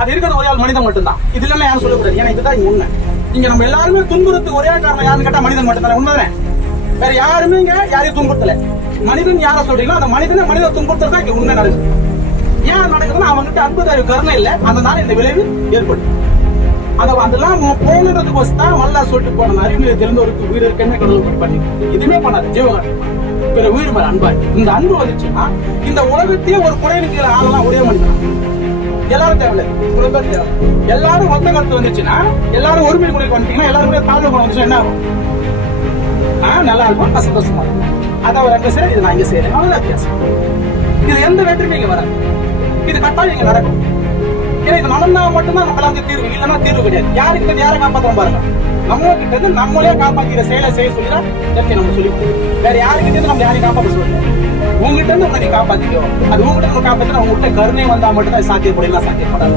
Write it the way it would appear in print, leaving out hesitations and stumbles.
அது இருக்கிறது ஒரே ஆள் மனிதன் மட்டும்தான். இது இல்லைன்னா யாரும் சொல்லக்கூடாது. ஏன்னா இதுதான் இங்க உண்மை. இங்க நம்ம எல்லாருமே துன்புறுத்து ஒரே காரணம் யாருன்னு கேட்டா மனிதன் மட்டும்தான். உண்மைதானே? வேற யாருமே இங்க யாரையும் துன்புறுத்தல. மனிதன் யார சொல்றீங்களோ அந்த மனித துன்புறுத்தல் தான் இங்க உண்மை நடக்குது. ஏன் நடக்குதுன்னா அவங்ககிட்ட அன்பு கருணை இல்லை. அதனால இந்த விளைவு ஏற்படும். அதெல்லாம் போனதுக்கு தான் வல்லா சொல்லிட்டு போன அறிவுரை தெரிந்தவருக்கு உயிர் இருக்கே கடவுள் பண்ணி எதுவுமே பண்ணாது. ஜீவகாரம் பிற உயிர் மேல அன்பா இந்த அன்பு வந்துச்சுன்னா இந்த உலகத்தையே ஒரு குறைவுக்கு ஆளலாம் ஒரே மனிதன். எல்லாரும் தேவையில்லை, இவ்வளவு பேர் தேவை. எல்லாரும் ஒத்த கருத்து வந்துச்சுன்னா, எல்லாரும் ஒருமை முறைக்கு வந்துட்டீங்கன்னா, எல்லாரும் கூட தாழ்வு குணம் வந்துச்சுன்னா என்ன ஆகும்? நல்லா இருக்கும், சந்தோஷமா இருக்கும். அதை அவர் அங்க செய்ய, இது நான் இங்க செய்யறேன், அவ்வளவு வித்தியாசம். இது எந்த வெற்றியுமே இங்க வராது. இது கட்டாயம் இங்க நடக்கும். ஏன்னா இது நடந்தா மட்டும்தான் நம்மளால தீர்வு, இல்லைன்னா தீர்வு கிடையாது. யாருக்கிட்ட யாரை காப்பாற்றணும் பாருங்க. நம்ம கிட்ட இருந்து நம்மளே காப்பாத்திக்கிற செயலை செய்ய சொல்லிதான் நம்ம சொல்லி வேற யாருக்கிட்ட இருந்து நம்ம யாரையும் காப்பாற்ற சொல்லுங்க. உங்ககிட்ட இருந்து உங்களை காப்பாத்திக்கோ. அது உங்ககிட்ட நம்ம காப்பாத்தினா உங்ககிட்ட கருணை வந்தா மட்டும்தான் சாத்தியப்படலாம், சாத்தியப்படாது.